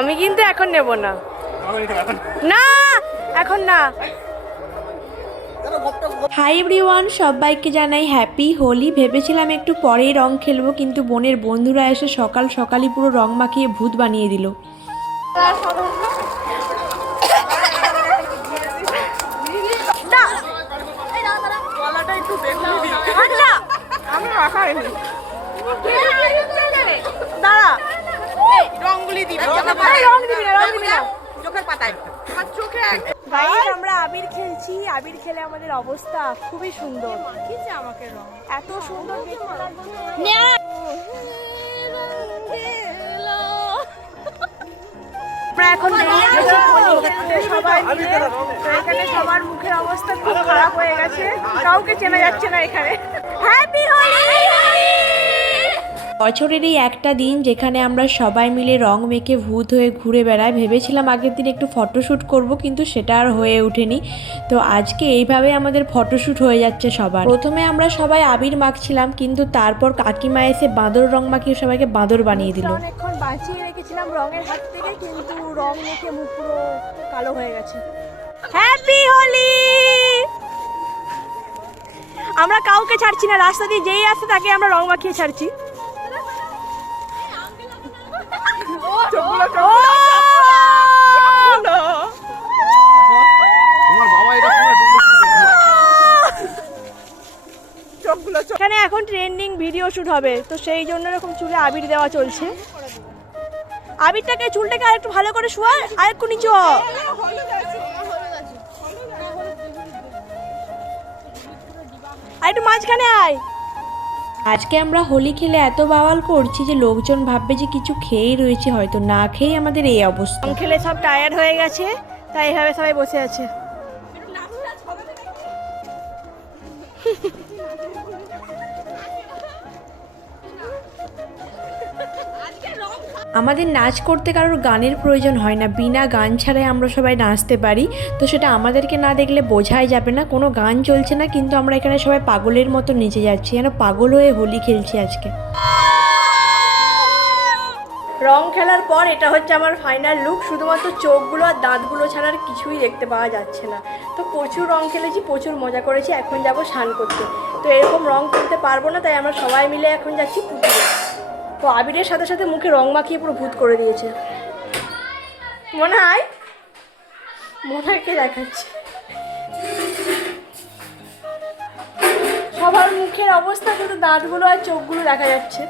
আমি কিন্তু এখন নেব না, না এখন না। হাই এভরিওয়ান, সবাইকে জানাই হ্যাপি হোলি। ভেবেছিলাম একটু পরেই রং খেলবো, কিন্তু বোনের বন্ধুরা এসে সকাল সকালই পুরো রং মাখিয়ে ভূত বানিয়ে দিল। আমরা আবির খেলছি, আবির খেলে আমাদের অবস্থা খুবই সুন্দর, এত সুন্দর আমরা এখন সবাই মিলে। এখানে সবার মুখের অবস্থা খুব খারাপ হয়ে গেছে, কাউকে চেনা যাচ্ছে না এখানে। হ্যাপি হোলি! বছরের এই একটা দিন যেখানে আমরা সবাই মিলে রং মেখে ভূত হয়ে ঘুরে বেড়াই। ভেবেছিলাম আগের দিন একটু ফটোশ্যুট করব, কিন্তু সেটা আর হয়ে ওঠেনি। তো আজকে এইভাবে আমাদের ফটোশ্যুট হয়ে যাচ্ছে সবার। প্রথমে আমরা সবাই আবির মাখছিলাম, কিন্তু তারপর কাকিমা এসে বাঁদর রং মাখিয়ে সবাইকে বাঁদর বানিয়ে দিল। অনেকক্ষণ বাঁচিয়ে রেখেছিলাম রঙের হাত থেকে, কিন্তু রং মেখে মুখ পুরো কালো হয়ে গেছে। হ্যাপি হোলি! আমরা কাউকে ছাড়ছি না, রাস্তা দিয়ে যেই আসছে তাকে আমরা রং মাখিয়ে ছাড়ছি। এখানে এখন ট্রেন্ডিং ভিডিও শুট হবে, তো সেই জন্য এরকম চুলে আবির দেওয়া চলছে। আবিরটাকে চুলটাকে আরেকটু ভালো করে শোয়া, আরেকটু নিচে আরেকটু মাঝখানে আয়। আজকে আমরা হোলি খেলে এত বাওয়াল করছি যে লোকজন ভাববে যে কিছু খেয়েই রয়েছে, হয়তো না খেয়েই আমাদের এই অবস্থা। রং খেলে সব টায়ার্ড হয়ে গেছে, তাই এভাবে সবাই বসে আছে। আমাদের নাচ করতে কারোর গানের প্রয়োজন হয় না, বিনা গান ছাড়াই আমরা সবাই নাচতে পারি। তো সেটা আমাদেরকে না দেখলে বোঝাই যাবে না। কোনো গান চলছে না, কিন্তু আমরা এখানে সবাই পাগলের মতো নেচে যাচ্ছি, যেন পাগল হয়ে হোলি খেলছি আজকে। রং খেলার পর এটা হচ্ছে আমার ফাইনাল লুক। শুধুমাত্র চোখগুলো আর দাঁতগুলো ছাড়া আর কিছুই দেখতে পাওয়া যাচ্ছে না। তো প্রচুর রং খেলেছি, প্রচুর মজা করেছি। এখন যাব স্নান করতে। তো এরকম রং করতে পারবো না, তাই আমরা সবাই মিলে এখন যাচ্ছি পুকুরে। তো আবিরের সাথে সাথে মুখে রং মাখিয়ে পুরো ভূত করে দিয়েছে। মনে হয় কে দেখাচ্ছে। সবার মুখের অবস্থা, কিন্তু দাঁতগুলো আর চোখগুলো দেখা যাচ্ছে।